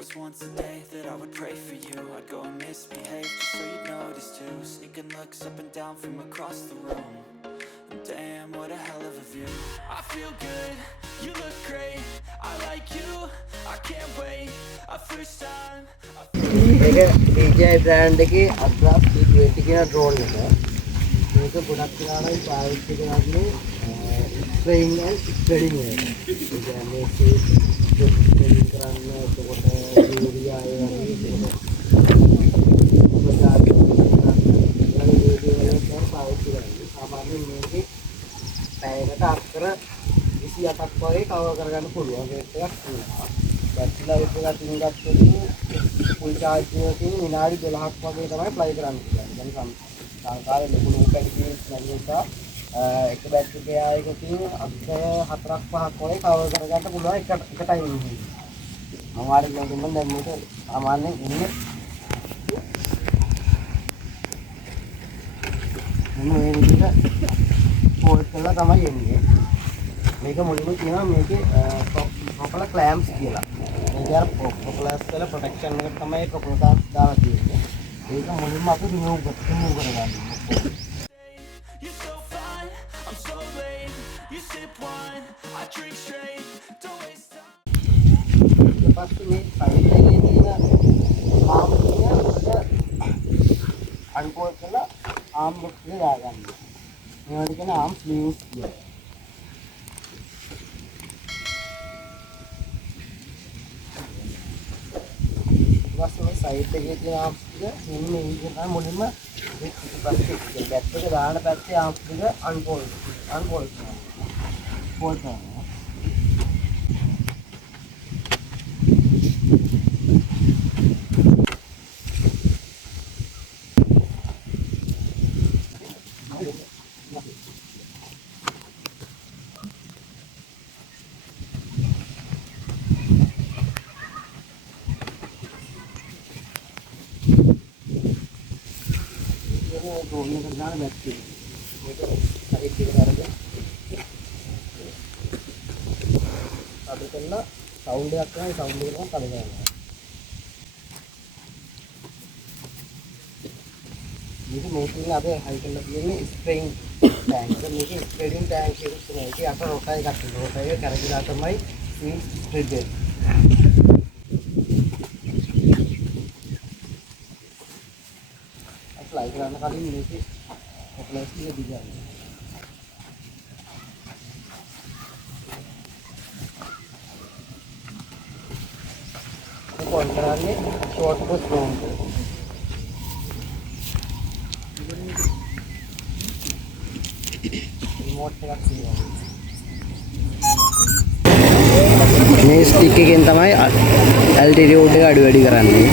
was once a day that I would pray for you. I'd go and misbehave just so you'd notice too. Sneaking looks up and down from across the room. And damn, what a hell of a view. I feel good, you look great. I like you, I can't wait. A first time. ඒක DJI brand එකේ Atlas T20 කියන drone එක. මේක ගොඩක් වෙලාවට පාවිච්චි කරන්නේ spraying and spreading එක. ඒ කියන්නේ spraying කරන්න එතකොට urea ඒ වගේ ප්‍රජාති පාවිච්චි කරන්නේ. සාමාන්‍යයෙන් මේකේ පැයකට අක්කර 28ක් වගේ කවර් කරගන්න පුළුවන් රේට් එකක් තියෙනවා. බැටරි ලයිෆ් එක අතින් ගත්තොත් full charge එකකින් විනාඩි 12ක් වගේ තමයි ෆ්ලයි කරන්න පුළුවන්. يعني සංකාරයේ ලොකු පැකිටේජ් නැගිටලා එක බැටරි එකකින් අක්කර 4ක් 5ක් වගේ කවර් කරගන්න පුළුවන් එක ටයිම් එකකින්. අමාරු ගමන් දැන් මේක සාමාන්‍යයෙන් ඉන්නේ මේ විදිහට ෆෝල්ඩ් කරලා තමයි එන්නේ. මේක මුලින්ම කියනවා මේකේ ප්‍රොපලර් ක්ලෑම්ප්ස් කියලා. මේක අර ප්‍රොපලර්ස් වල ප්‍රොටෙක්ෂන් එකට තමයි ප්‍රොපලර් ක්ලෑම්ප්ස් දාලා තියෙන්නේ. ඒක මුලින්ම අපි රිමූව් කරගන්න. You're so fine, I'm so late. You sip wine, I drink straight. Don't waste time. ඊපස්සේ මේ සයිඩ් එකේ තියෙන ආම් එක අන්ෆෝල්ඩ් කරලා ආම් ලොක් එක දාගන්න. මේවට කියන ආම් ස්ලීව්ස් කියලා. ඊපස්සේ සයිඩ් එකේ තියෙන ආම් ටික මෙන්න මේ විදිහට තමයි මුලින්ම ඊපස්සේ බැට් එක දාන පැත්තේ ආම් ටික අන්ෆෝල්ඩ් කරනවා. ෆෝල්ඩ් කරනවා. drone එකට දාන බැටරි මේක සයිඩ් එකට අරගෙන අද කළා සවුන්ඩ් එකක් තමයි සවුන්ඩ් එකම කඩ ගන්නවා. මේකේ අපි හයි කරලා තියෙන්නේ ස්ප්‍රේයින් ටැංක් එක. මේකේ ස්ප්‍රේඩින් ටැංක් එකක් තියෙනවා. ඒකේ අත රොටර් එකක් තියෙනවා. රොටර් එක කරකිලා තමයි සීඩ් ස්ප්‍රෙඩ් වෙන්නේ. apply කරන්න කලින් මේකේ ප්‍රොපලර්ස් ටික දිගන්න. ඒක ඔන් කරන්නේ ෂෝට් පුෂ් රෝම් එක. රිමෝට් එකක් තියෙනවා. මේ ස්ටික් එකෙන් තමයි ඇල්ටිටියුඩ් එක අඩු වැඩි කරන්නේ.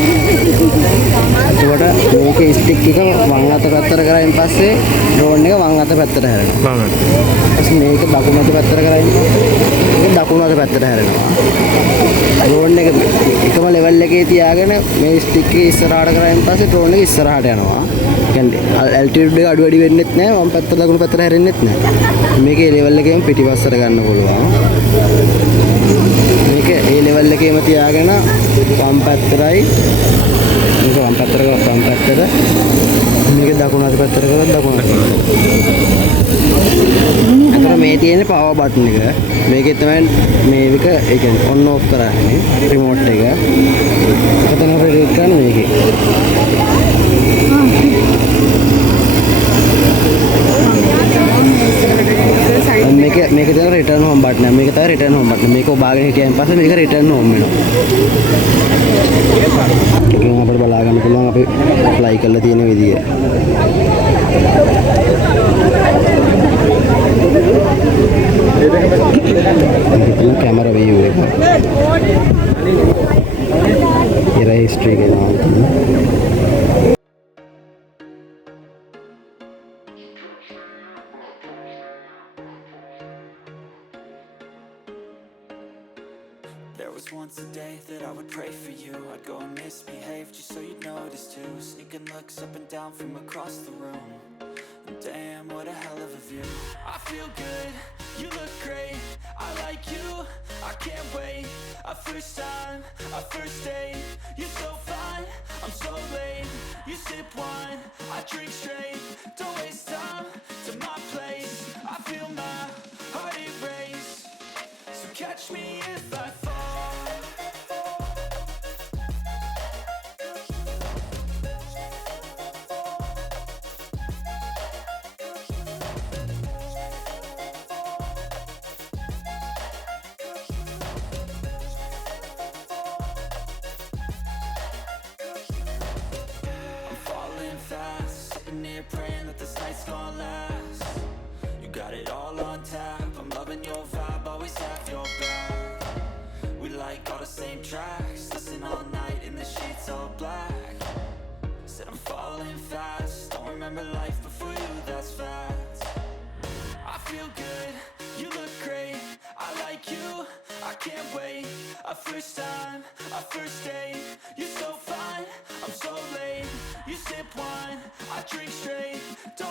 එතකොට මේකේ ස්ටික් එක වම් අත පැත්තට කරායින් පස්සේ ඩ්‍රෝන් එක වම් අත පැත්තට හැරෙනවා. ඊපස්සේ මේක දකුණු අත පැත්තට කරායින් මේක දකුණු අත පැත්තට හැරෙනවා. ඩ්‍රෝන් එක එකම ලෙවල් එකේ තියාගෙන මේ ස්ටික් එක ඉස්සරහට කරායින් පස්සේ ඩ්‍රෝන් එක ඉස්සරහට යනවා. කියන්නේ ඇල්ටිටියුඩ් එක අඩු වැඩි වෙන්නෙත් නැහැ, වම් පැත්තට දකුණු පැත්තට හැරෙන්නෙත් නැහැ. මේකේ ලෙවල් එකෙන් පිටිපස්සට ගන්න පුළුවන්. මේක ඒ ලෙවල් එකේම තියාගෙන වම් පැත්තටයි මේක වම් පැත්තට කරලා වම් පැත්තට මේක දකුණු අත පැත්තට කරලා දකුණු අත. අතන මේ තියෙන පවර් බටන් එක. මේකේ තමයි මේක ඒ කියන්නේ ඔන් ඔෆ් කරන්නේ රිමෝට් එක. ඒක තමයි රෙඩි කරන්නේ මේකේ. මේක තමයි රිටර්න් හෝම් බටන්. මේක තමයි රිටර්න් හෝම් බටන්. මේක ඔබාගෙන හිටියන් පස්සේ මේක රිටර්න් හෝම් වෙනවා. ඒකෙන් අපිට බලා ගන්න පුළුවන් අපි ඇප්ලයි කරලා තියෙන විදිය. කැමරා view එක. ඉර හිස්ටරි එක දාන්න. There was once a day that I would pray for you. I'd go and misbehave just so you'd notice too. Sneaking looks up and down from across the room. And damn, what a hell of a view. I feel good, you look great, I like you, I can't wait. A first time, a first date. You're so fine, I'm so late. You sip wine, I drink straight. Don't waste time to my place. I feel my heart erase. So catch me if I fall. Sitting here praying that this night's gonna last. You got it all on tap, I'm loving your vibe, always have your back. We like all the same tracks, listen all night in the sheets all black. Said I'm falling fast, don't remember life before you, that's fact. I feel good, you look great, I like you, I can't wait. A first time, a first date. You're so fine, I'm so late. You sip wine, I drink straight. Don't